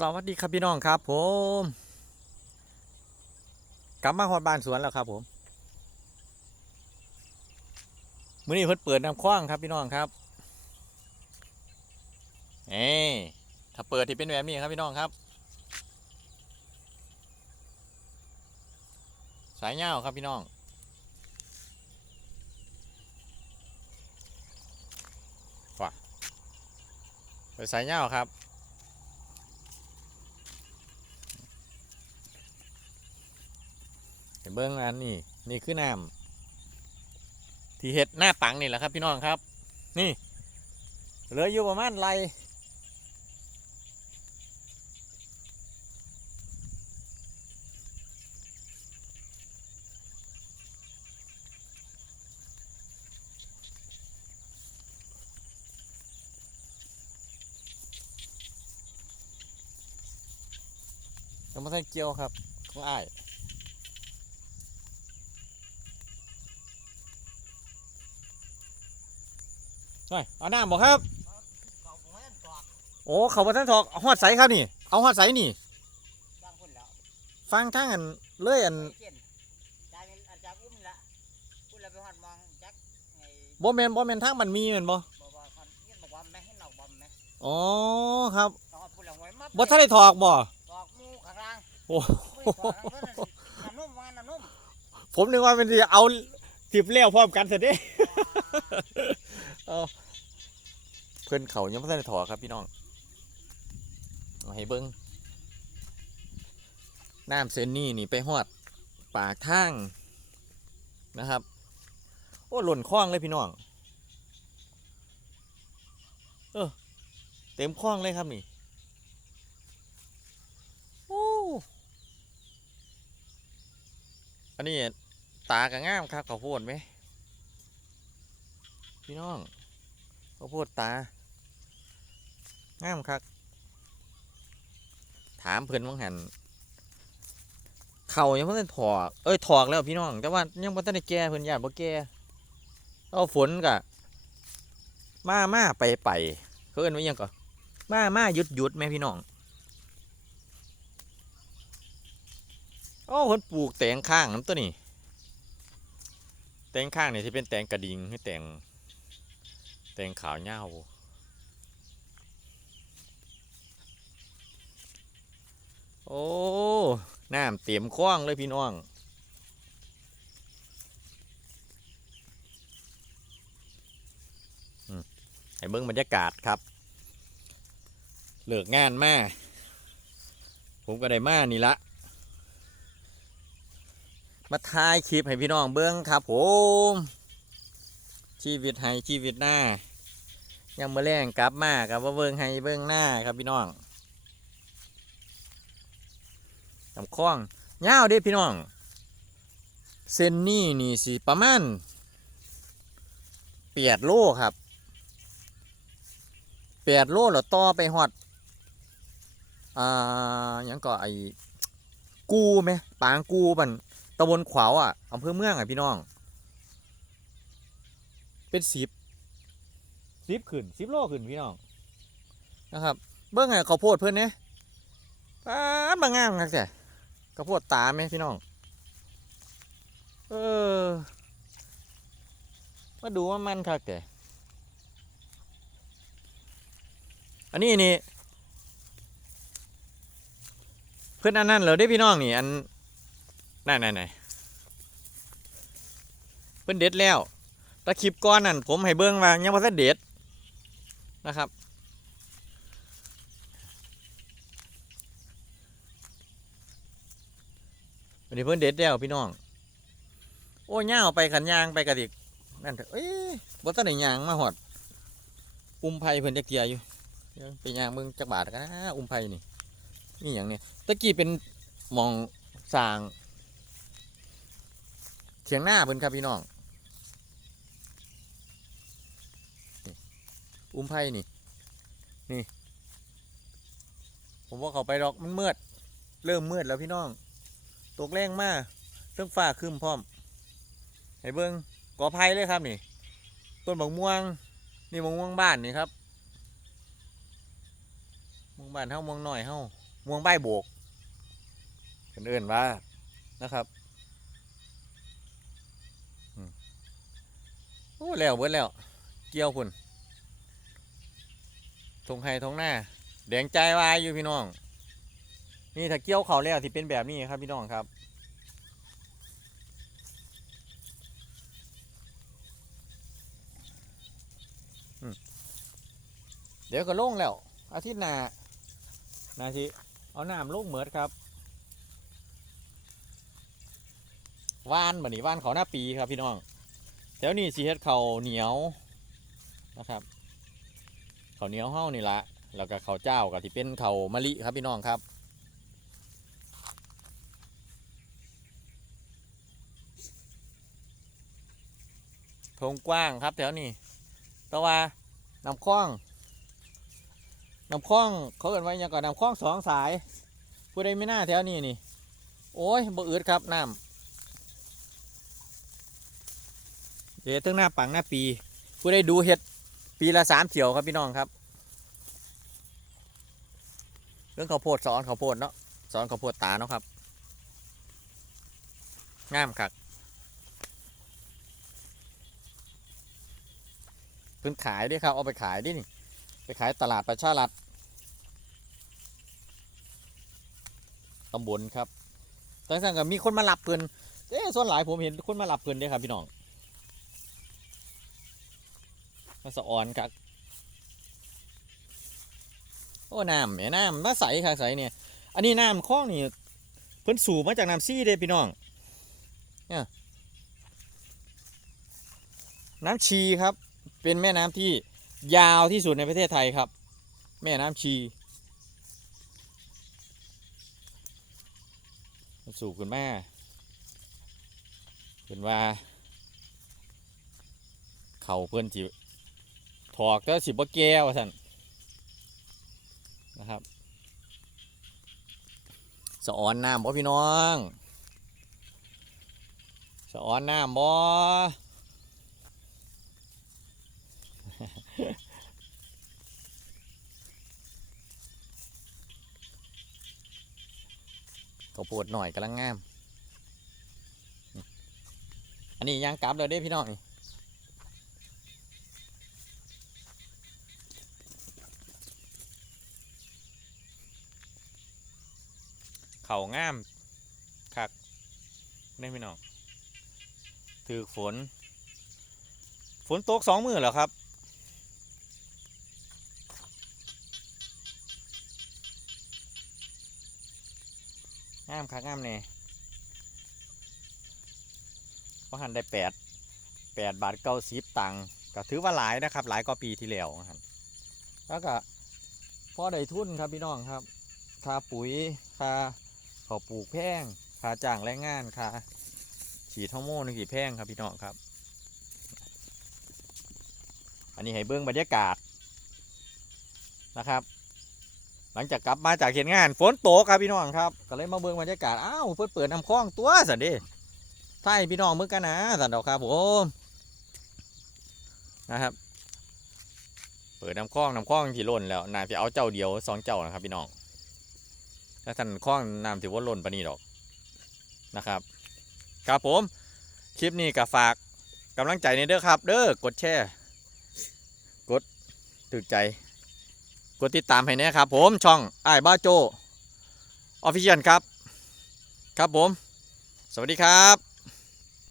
สวัสดีครับพี่น้องครับผมกลับมาฮอดบ้านสวนแล้วครับผมมื้อนี้เพิ่นเปิดน้ำคว้างครับพี่น้องครับเอ้ถ้าเปิดที่เป็นแบบนี้ครับพี่น้องครับ สายเงาครับพี่น้องว่ะเปิดสายเงาครับ เห็นเบิ้งอันนี่นี่คือน้ำที่เห็ดหน้าปังนี่แหละครับ พี่น้องครับ นี่เหลืออยู่ประมาณไรยังไม่ทันเกี่ยวครับของอ้าย หน่อยเอาน้ำบอกครับเขาผมว่าตอกโอ้เขาบอท่านถอกเอาฮอดใสครับนี่ เอาฮอดใสนี่ บางคนแล้วฟังทางอันเลยอันเขียนจางอาจารย์อุ้มละอุ้มละไปหอดมองจักไงบ่แมนบ่แมนทางมันมีแม่นบ่บอกว่าคันเงี้ยบอกว่าแม่ให้นอกบอมแม่อ๋อครับต้องเอาพูดละหวยมาบ่ทันได้ถอกบ่ตอกมูข้างล่างโอ้ไม่ได้ตอกข้างบนนั่นน้ำนุ่มว่าน้ำนุ่มผมนึกว่าเป็นสิเอาสิบเลี้ยวพร้อมกันเสร็จเด้ เอาเพิ่อนเขายังบ่ได้ถอครับพี่น้องเอาให้เบิ่งน้ำเส้นนี้นี่ไปฮอดปากทางนะครับ โอ้หล่นคล้องเลยพี่น้อง เออเต็มคล้องเลยครับนี่โอ้อันนี้ตากระง่ามครับข้าวโพดไหมพี่น้อง ข้าวโพดตางามครับถามเพื่อนว่างหันเขายังไม่ได้ถอกเอ้ยถอกแล้วพี่น้อง แต่ว่ายังไม่ได้แก่เพื่อนญาติบ่แก่เอาฝนกะมามาไปไปเขาเอิ้นว่ายังก่อนมามาหยุดหยุดแม่พี่น้องโอ้เพิ่นปลูกแตงข้างน้ำตัวนี้แตงข้างนี่ที่เป็นแตงกระดิ่งให้แตง แตงขาวเงาโอ้น้ำเต็มคว้างเลยพี่น้องให้เบิ้งบรรยากาศครับ เลิกงานมา ผมก็ได้มานี่ละ มาถ่ายคลิปให้พี่น้องเบิ้งครับผม ชีวิตให้ชีวิตหน้ายังมาแรงกลับมากับว่าเบิ้งให้เบิ้งหน้าครับพี่น้องลำคล้องยาวเด้พี่น้อง เส้นนี้นี่สิประมาณแปดโลครับแปดโลแล้วต่อไปฮอดอ่ายังก็ไอ้กูไหมปางกูบันตำบลขวาวอะอำเภอเมืองอะพี่น้อง เป็นสิบสิบขึ้นสิบโลขึ้นพี่น้องนะครับ เบิ้งไงข้าวโพดเพื่อนเนี่ยป้าดบางงามครับแต่ข้าวโพดตาไหมพี่น้อง เออมาดูว่ามันครับแต่อันนี้นี่เพื่อนอันนั้นเหรอได้พี่น้องนี่อันนั่นนั่นเพิ่อนเด็ดแล้ว แตะคลิปก้อนนั่นผมให้เบิ้งว่ายังบ่ทันเด็ดนะครับวันนี้เพิ่นเด็ดแล้วพี่น้อง โอ้ย่างไปขันยางไปกระดิกนั่นเถอะเอ้ยบ่ทันได้ยางมาหอด อุ้มไผ่เพิ่นจักเกียอยู่ไปยางเบิ่งจักบาทกันนะอุ้มไผ่นี่นี่หยังเนี่ยตะกี้เป็นมองสางเถียงหน้าเพิ่นครับพี่น้อง อุ้มไผ่นี่ นี่ ผมว่าเขาไปดอกมันมืด เริ่มมืดแล้วพี่น้อง ตกแรงมากเรื่องฟ้าครึ้มพร้อมให้เบิ้งกอไผ่เลยครับนี่ ต้นบักม่วง นี่บักม่วงบ้านนี่ครับม่วงบ้านเฮ้าม่วงหน่อยเฮ้าม่วงใบโบกเพิ่นเอื่นว่านะครับโอ้แล้วเบิดแล้ว เกี่ยวพุ่น ทงไห้ทงหน้าแดงใจวายอยู่พี่น้อง นี่ถ้าเกี่ยวเขาแล้วที่เป็นแบบนี้ครับพี่น้องครับ เดี๋ยวก็ลงแล้ว อาทิตย์หน้านาทีเอาน้ำลงเหมือดครับว่านบันนี้ว่านเขาหน้าปีครับพี่น้องแถวนี้สีเฮ็ดเขาเหนียวนะครับ ขาวเหนียวเฮ้านี่ละแล้วก็เขาวเจ้ากับที่เป็นเขาวมะลิครับพี่น้องครับทงกว้างครับแถวนี้ต่ว่าน้ำคล้องน้ำคล้องเขาเอินไว้ยังก่อนน้ำคล้องสองสาย ผู้ใดไม่น่าแถวนี้นี่ โอ้ยบ่อืดครับน้ำเดี๋ยวตึ้งหน้าปังหน้าปี ผู้ใดดูเห็ด ปีละสามเที่ยวครับพี่น้องครับ เรื่องข้าวโพดสอนข้าวโพดเนาะสอนข้าวโพดตาเนาะครับงามคักเพิ่นขายด้วยครับเอาไปขายดินี่ไปขายตลาดประชารัฐตำบลครับตั้งแต่ก็มีคนมาหลับเพิ่นเอ๊ะส่วนหลายผมเห็นคนมาหลับเพิ่นด้อครับพี่น้อง มาสะออนครับโอ้น้ำแหม่ยน้ำมาใสค่ะใสเนี่ย อันนี้น้ำคลองนี่เพิ่นสูบมาจากน้ำซี่เด้พี่น้องเนี่ยน้ำชีครับ เป็นแม่น้ำที่ยาวที่สุดในประเทศไทยครับ แม่น้ำชีสูบขึ้นมาเป็นว่า เขาเพื่อนสิ ถอกแล้วสิบ่แก้วท่านนะครับสะออนน้ำบ่พี่น้องสะออนน้ำบ่ข้าวดหน่อยกำลังงาม อันนี้ยางกลับเลยเด้พี่น้องนี่ เขางามคักได้พี่น้องถือฝน ฝนตกสองมือเหรอครับ งามคักงามเนี่ยพอหันได้แปดแปดบาทเก้าสิบตังค์ก็ถือว่าหลายนะครับ หลายกว่าปีที่แล้วครับแล้วก็พอได้ทุนครับพี่น้องครับค่าปุ๋ยค่า เขาปลูกแพงค่าจ้างแรงงานค่าฉีดฮอร์โมนนี่กี่แพงครับพี่น้องครับ อันนี้ให้เบื้องบรรยากาศนะครับ หลังจากกลับมาจากเห็นงานฝนตกครับพี่น้องครับ ก็เลยมาเบิ่งบรรยากาศอ้าวเพิ่นเปิดน้ำคลองตัวสันดิใช่พี่น้องเมื่อกันนะสันดอกครับผมนะครับ เปิดน้ำคลองน้ำคลองที่ล้นแล้วน่าจะเอาเจ้าเดียวสองเจ้านะครับพี่น้อง ถ้าท่านคล้องน้ำถือว่าล้นปานีดอกนะครับ ครับผม คลิปนี้ก็ฝากกำลังใจในเด้อครับ เด้อกดแชร์กดถึกใจ กดติดตามให้แน่ครับ ผมช่องไอ้บ้าโจออฟฟิเชียลครับ ครับผม สวัสดีครับ